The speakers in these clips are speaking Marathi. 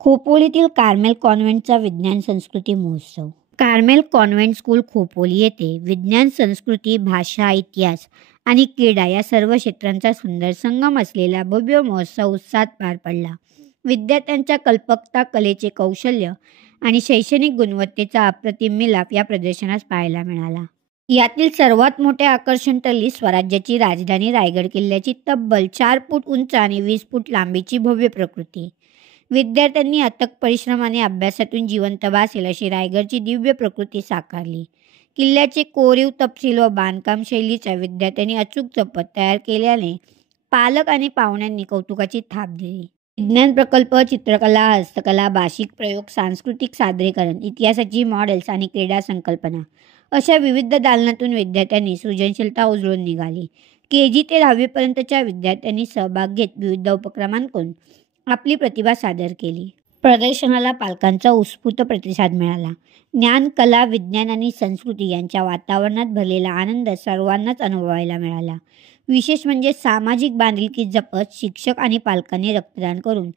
खोपोलीतील कार्मेल कॉन्व्हेंटचा विज्ञान संस्कृती महोत्सव. कार्मेल कॉन्व्हेंट स्कूल खोपोली येथे विज्ञान, संस्कृती, भाषा, इतिहास आणि क्रीडा या सर्व क्षेत्रांचा सुंदर संगम असलेला भव्य महोत्सव उत्साहात पार पडला. विद्यार्थ्यांच्या कल्पकता, कलेचे कौशल्य आणि शैक्षणिक गुणवत्तेचा अप्रतिम मिलाफ या प्रदर्शनास पाहायला मिळाला. यातील सर्वात मोठे आकर्षण ठरली स्वराज्याची राजधानी रायगड किल्ल्याची तब्बल 4 फूट उंच आणि 20 फूट लांबीची भव्य प्रतिकृती. विद्यार्थ्यांनी अथक परिश्रमाने अभ्यासातून जिवंत भासेल अशी रायगडची दिव्य प्रतिकृती साकारली. किल्ल्याचे कोरीव तपशील व बांधकाम शैलीचा विद्यार्थ्यांनी अचूक जपत तयार केल्याने पालक आणि पाहुण्यांनी कौतुकाची थाप दिली. विज्ञान प्रकल्प, चित्रकला, हस्तकला, भाषिक प्रयोग, सांस्कृतिक सादरीकरण, इतिहासाची मॉडेल्स आणि क्रीडा संकल्पना अशा विविध दालनातून विद्यार्थ्यांनी सृजनशीलता उजळून निघाली. KG ते 10वी पर्यंतच्या विद्यार्थ्यांनी सहभाग घेत विविध उपक्रमांतून आपली प्रतिभा सादर केली. प्रदर्शनाला पालकांचा उत्स्फूर्त प्रतिसाद मिळाला. ज्ञान, कला, विज्ञान आणि संस्कृती यांच्या वातावरणात भरलेला आनंद सर्वांनाच अनुभवायला मिळाला. विशेष म्हणजे सामाजिक बांधिलकी जपत शिक्षक आणि पालकांनी रक्तदान करून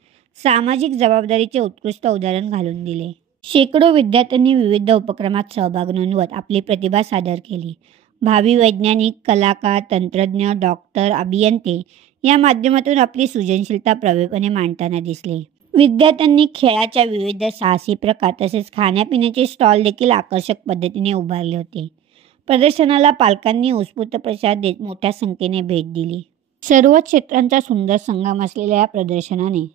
सामाजिक जबाबदारीचे उत्कृष्ट उदाहरण घालून दिले. शेकडो विद्यार्थ्यांनी विविध उपक्रमात सहभाग नोंदवत आपली प्रतिभा सादर केली. भावी वैज्ञानिक, कलाकार, तंत्रज्ञ, डॉक्टर, अभियंते या माध्यमातून आपली सृजनशीलता प्रभावीपणे मांडताना दिसले. विद्यार्थ्यांनी खेळाच्या विविध साहसी प्रकार तसेच खाण्यापिण्याचे स्टॉल देखील आकर्षक पद्धतीने उभारले होते. प्रदर्शनाला पालकांनी उत्स्फूर्त प्रतिसाद देत मोठ्या संख्येने भेट दिली. सर्वच क्षेत्रांचा सुंदर संगम असलेल्या या प्रदर्शनाने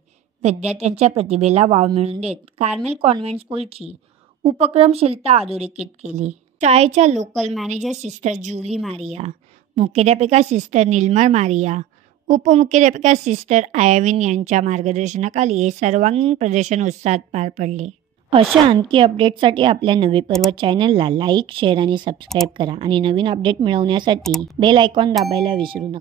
विद्यार्थ्यांच्या प्रतिभेला वाव मिळवून देत कार्मेल कॉन्व्हेंट स्कूलची उपक्रमशीलता अधोरेखित केली. शाळेच्या local manager sister Julie Maria, मुख्याध्यापिका सिस्टर निलमर मारिया, उपमुख्याध्यापिका सिस्टर आयविन यांच्या मार्गदर्शनाखाली हे सर्वांगीण प्रदर्शन उत्साहात पार पडले. अशा आणखी अपडेट्ससाठी आपल्या नवे पर्व चॅनलला लाईक, शेअर आणि सबस्क्राईब करा आणि नवीन अपडेट मिळवण्यासाठी बेल आयकॉन दाबायला विसरू नका.